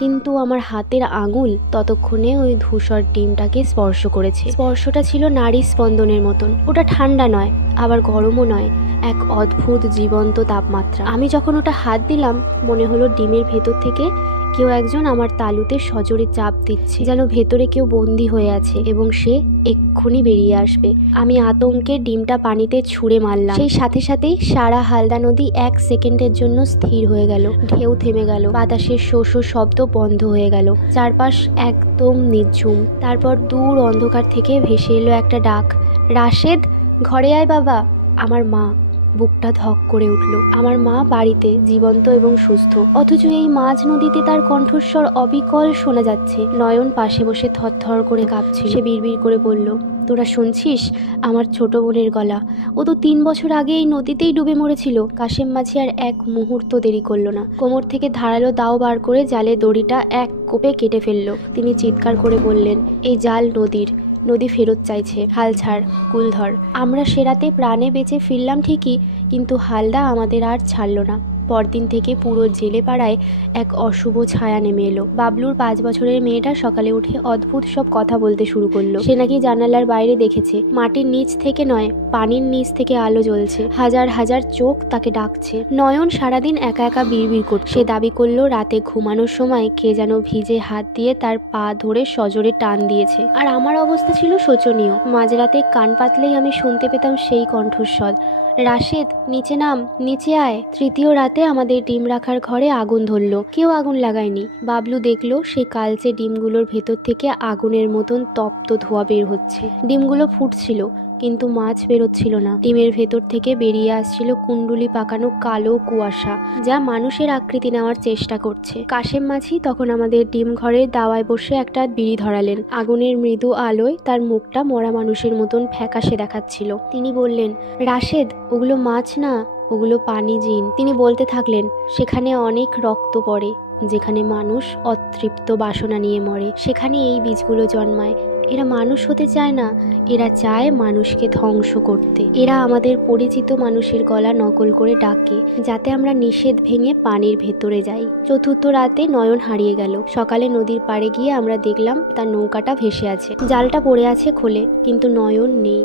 কিন্তু আমার হাতের আঙুল ততক্ষণে ওই ধূসর ডিমটাকে স্পর্শ করেছে। স্পর্শটা ছিল নারী স্পন্দনের মতন। ওটা ঠান্ডা নয়, আবার গরমও নয়, এক অদ্ভুত জীবন্ত তাপমাত্রা। আমি যখন ওটা হাত দিলাম, মনে হলো ডিমের ভেতর থেকে কেউ একজন আমার তালুতে সজোরে চাপ দিচ্ছে, যেন ভেতরে কেউ বন্দি হয়ে আছে এবং সে এক্ষুনি বেরিয়ে আসবে। আমি আতঙ্কে ডিমটা পানিতে ছুঁড়ে মারলাম। সেই সাথে সাথেই সারা হালদা নদী 1 সেকেন্ডের জন্য স্থির হয়ে গেল। ঢেউ থেমে গেল, বাতাসের শো শো শব্দ বন্ধ হয়ে গেল, চারপাশ একদম নিঝুম। তারপর দূর অন্ধকার থেকে ভেসে এলো একটা ডাক, রাশেদ, ঘরে আয় বাবা। আমার মা। বুকটা ধক করে উঠল। আমার মা বাড়িতে, জীবন্ত এবং সুস্থ, অথচ এই মাঝ নদীতে তার কণ্ঠস্বর অবিকল শোনা যাচ্ছে। নয়ন পাশে বসে থরথর করে কাঁপছিল। সে বিড়বিড় করে বলল, তোরা শুনছিস? আমার ছোট বোনের গলা। ও তো 3 বছর আগে এই নদীতেই ডুবে মরেছিল। কাশেম মাঝি আর এক মুহূর্ত দেরি করলো না। কোমর থেকে ধারালো দাও বার করে জালে দড়িটা এক কোপে কেটে ফেললো। তিনি চিৎকার করে বললেন, এই জাল নদীর, নদী ফেরত চাইছে, হাল ছাড়, কুল ধর। আমরা সে রাতে প্রাণে বেঁচে ফিরলাম ঠিকই, কিন্তু হালদা আমাদের আর ছাড়ল না। পরদিন থেকে পুরো জেলে পাড়ায় এক অশুভ ছায়া নেমে এলো। বাবলুর 5 বছরের মেয়েটা সকালে উঠে অদ্ভুত সব কথা বলতে শুরু করলো। সে নাকি জানালার বাইরে দেখেছে, মাটির নিচ থেকে নয়, পানির নিচ থেকে আলো জ্বলছে, হাজার হাজার চোখ তাকে ডাকছে। নয়ন সারাদিন একা একা বিড়বিড় করত। সে দাবি করলো রাতে ঘুমানোর সময় কে যেন ভিজে হাত দিয়ে তার পা ধরে সজোরে টান দিয়েছে। আর আমার অবস্থা ছিল শোচনীয়। মাঝরাতে কান পাতলেই আমি শুনতে পেতাম সেই কণ্ঠস্বর, রাশেদ, নিচে নাম, নিচে আয়। তৃতীয় রাতে আমাদের ডিম রাখার ঘরে আগুন ধরলো। কেউ আগুন লাগায়নি। বাবলু দেখলো সেই কালচে ডিমগুলোর ভেতর থেকে আগুনের মতন তপ্ত ধোঁয়া বের হচ্ছে। ডিমগুলো ফুটছিল, কিন্তু মাছ বেরোচ্ছিল না। ডিমের ভেতর থেকে বেরিয়ে আসছিল কুণ্ডুলি পাকানো কালো কুয়াশা, যা মানুষের আকৃতি নেওয়ার চেষ্টা করছে। কাশেম মাঝি তখন আমাদের ডিম ঘরের দাওয়ায় বসে একটা বিড়ি ধরালেন। আগুনের মৃদু আলোয় তার মুখটা মরা মানুষের মতন ফ্যাকাশে দেখাচ্ছিল। তিনি বললেন, রাশেদ, ওগুলো মাছ না, ওগুলো পানি জিন। তিনি বলতে থাকলেন, সেখানে অনেক রক্ত পড়ে। যেখানে মানুষ অতৃপ্ত বাসনা নিয়ে মরে, সেখানে এই বীজগুলো জন্মায়। এরা মানুষ হতে চায় না, এরা চায় মানুষকে ধ্বংস করতে। এরা আমাদের পরিচিত মানুষের গলা নকল করে ডাকে, যাতে আমরা নিষেধ ভেঙে পানির ভেতরে যাই। চতুর্থ রাতে নয়ন হারিয়ে গেল। সকালে নদীর পাড়ে গিয়ে আমরা দেখলাম তার নৌকাটা ভেসে আছে, জালটা পড়ে আছে খোলে, কিন্তু নয়ন নেই।